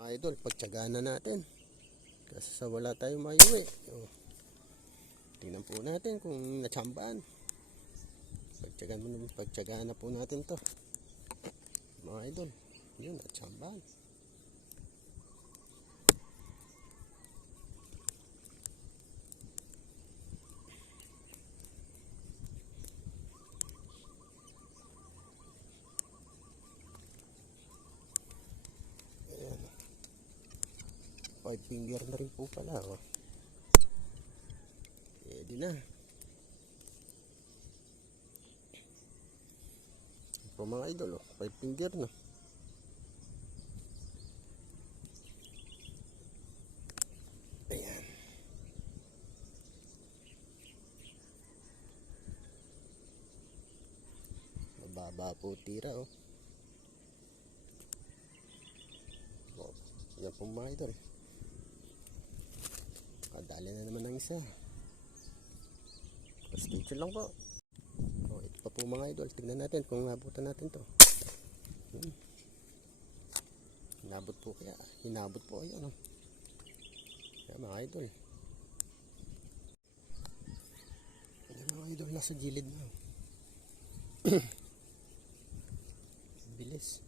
Idol, pagtsagaan na natin kasi sa wala tayong maiuwi. Tingnan po natin kung natsambahan. Pagtsagaan na po natin to mga idol. Yun, natsambahan. Ayan, 5 finger na rin po pala. Pwede na po mga idol. 5 finger na. Ayan, mababa po tira. Yan po mga idol. Kadali na naman ang isa. Stay lang po. Ito pa po mga idol. Tignan natin kung nabutan natin to. Hinabot po kaya. Hinabot po ayan. Kaya mga idol. Ayan mga idol, nasa gilid na. Bilis.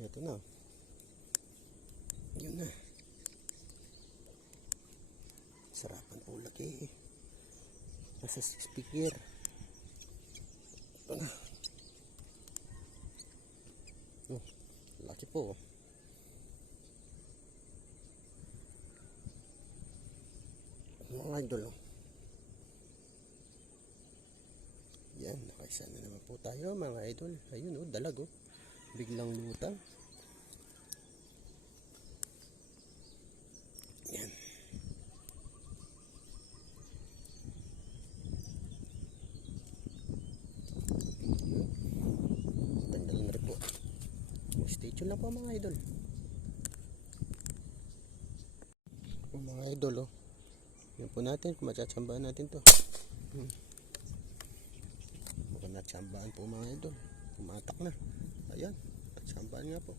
Ito na. Yun na. Sarapan po laki. Nasa speaker. Ito na. Laki po. Mga idol. Yan, nakaisa na naman po tayo mga idol. Ayun dalag biglang lutang. Yan. Tanggalin na rin po. Stay tuned lang po mga idol. Mga idol yan po natin kung matsatsambahan natin to. Mukhang natsambahan po mga idol. Pumatak na. Ayan, natsambahan nga po.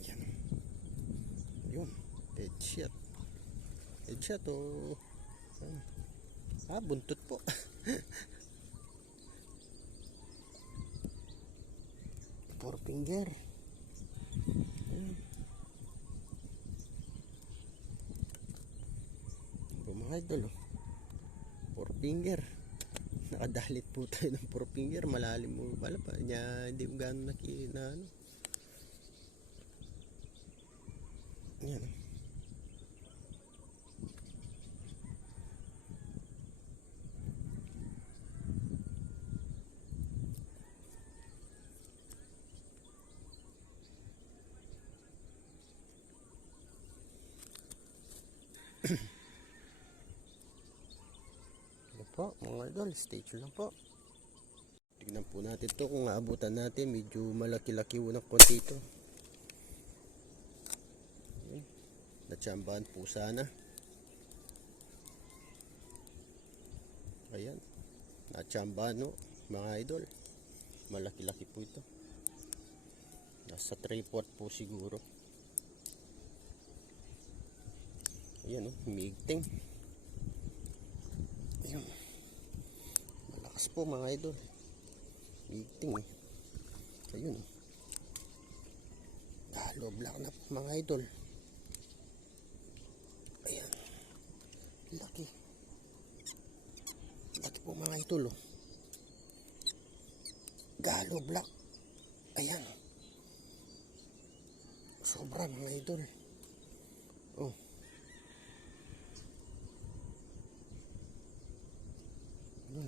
Ayan. Yun, headshot. Headshot buntot po. Four finger. Mga idol, 4 finger. Nakadalit po tayo ng 4 finger. Malalim mo pala pa niya, hindi mo gano'n nakina yan. Po mga idol, stay tuned lang po. Tignan po natin to kung aabutan natin. Medyo malaki-laki ng konti ito. Natsambahan po sana. Ayan, natsambahan mga idol. Malaki-laki po ito. Nasa 3/4 po siguro. Ayan humigting. Ayan, malakas po mga idol. Meeting ayun. Halo black na po mga idol. Ayan, laki. Laki po mga idol. Galo black. Ayan, sobra mga idol.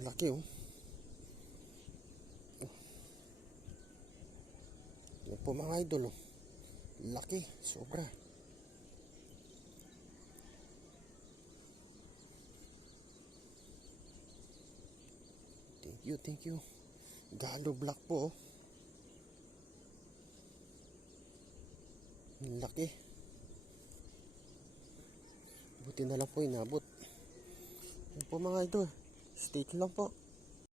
Laki yan po mga idol laki, sobra. Thank you. Galo black po laki. Buti na lang po inabot. Yan po mga idol, stay lang po.